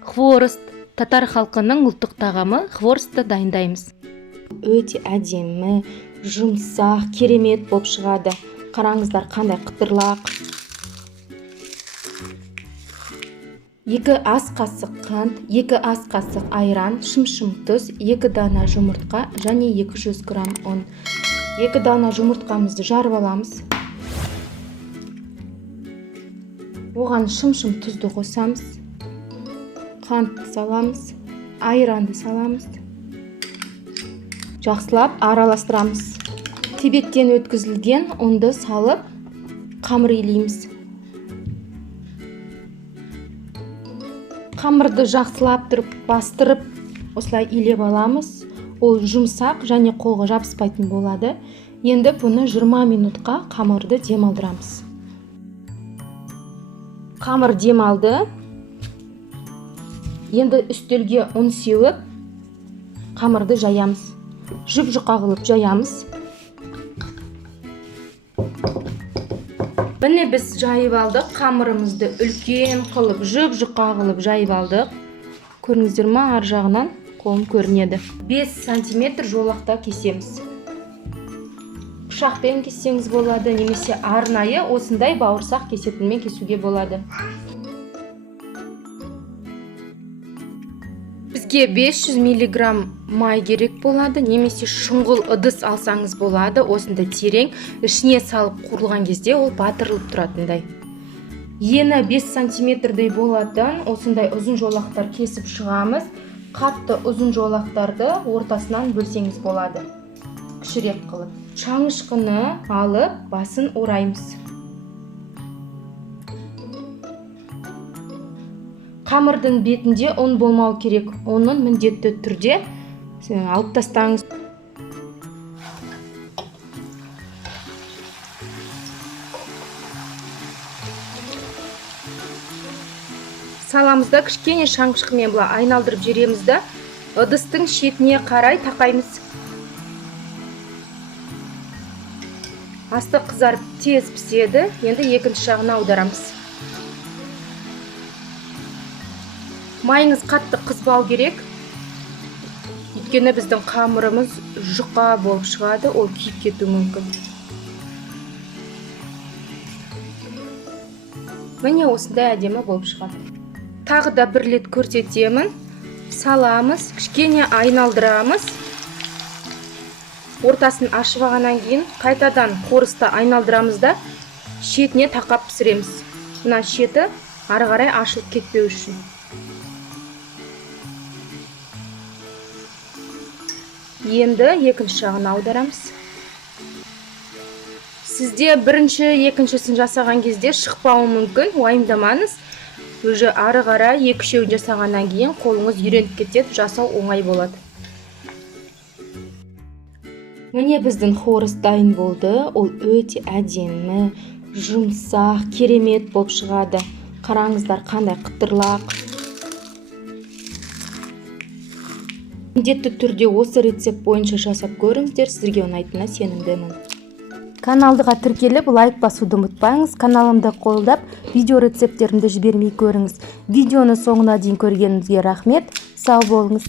Хворост. Татар халқының ұлттық тағамы хворостты дайындаймыз. Өте әдемі, жұмсақ, керемет болып шығады. Қараңыздар қандай қытырлақ. 2 ас қасық қант, 2 ас қасық айран, шым-шым тұз, 2 дана жұмыртқа және 200 грамм ұн. 2 дана жұмыртқамызды жарып аламыз. Оған шым-шым тұзды қосамыз. Қантты саламыз, айранды саламыз. Жақсылап араластырамыз. Тебеттен өткізілген ұнды салып, қамыр илейміз. Қамырды жақсылап тұрып, бастырып, осылай илеп аламыз. Ол жұмсақ және қолға жабыспайтын болады. Енді бұны 20 минутқа қамырды демалдырамыз. Қамыр демалды. Енді үстелге ұн сеуіп, қамырды жаямыз. Жұп-жұқа қылып жаямыз. Міне біз жайып алдық. Қамырымызды үлкен қылып, жұп-жұқа қылып жайып алдық. Көріңіздер ме, ар жағынан қолым көрінеді. 5 см жолақта кесеміз. Пышақпен кессеңіз болады, немесе арнайы осындай бауырсақ кесетінмен кесуге болады. Бізге 500 мг май керек болады, немесе шұңғыл ыдыс алсаңыз болады. Осында терең, ішіне салып қуырылған кезде ол батырылып тұратындай. Ені 5 см болатын осындай ұзын жолақтар кесіп шығамыз. Қатты ұзын жолақтарды ортасынан бөлсеңіз болады. Кішірек қылып. Шаңышқыны алып, басын ораймыз. Қамырдың бетінде ұн болмау керек. Оның міндетті түрде алып тастаңыз. Саламызда кішкене шаңғышқымен бұла айналдырып жеремізді. Ыдыстың шетіне қарай тақаймыз. Асты қызарып тез піседі. Енді екінші жағына аударамыз. Майыңыз қатты қызбау керек. Өйткені біздің қамырымыз жұқа болып шығады, ол күйіп кетуі мүмкін. Міне осындай әдемі болып шығады. Тағы да бір рет көрсетемін. Саламыз, кішкене айналдырамыз. Ортасын ашып алғаннан кейін қайтадан қорысты айналдырамыз да шетіне тақап пісіреміз. Мына шеті ары қарай ашылып кетпеу үшін. Енді екінші жағына аударамыз. Сізде бірінші, екіншісін жасаған кезде шықпауы мүмкін, уайымдамаңыз. Өзі ары қарай екі-үшеуін жасағаннан кейін қолыңыз үйреніп кетеді, жасау оңай болады. Міне біздің хворост дайын болды. Ол өте әдемі, жұмсақ, керемет болып шығады. Қараңыздар қандай қытырлақ. Міндетті түрде осы рецепт бойынша жасап көріңіздер, сізге ұнайтынына сенімдімін. Каналдыға тіркеліп, лайк басуды ұмытпаңыз. Каналымды қолдап, видео рецепттерімді жібермей көріңіз. Видеоны соңына дейін көргеніңізге рахмет. Сау болыңыз.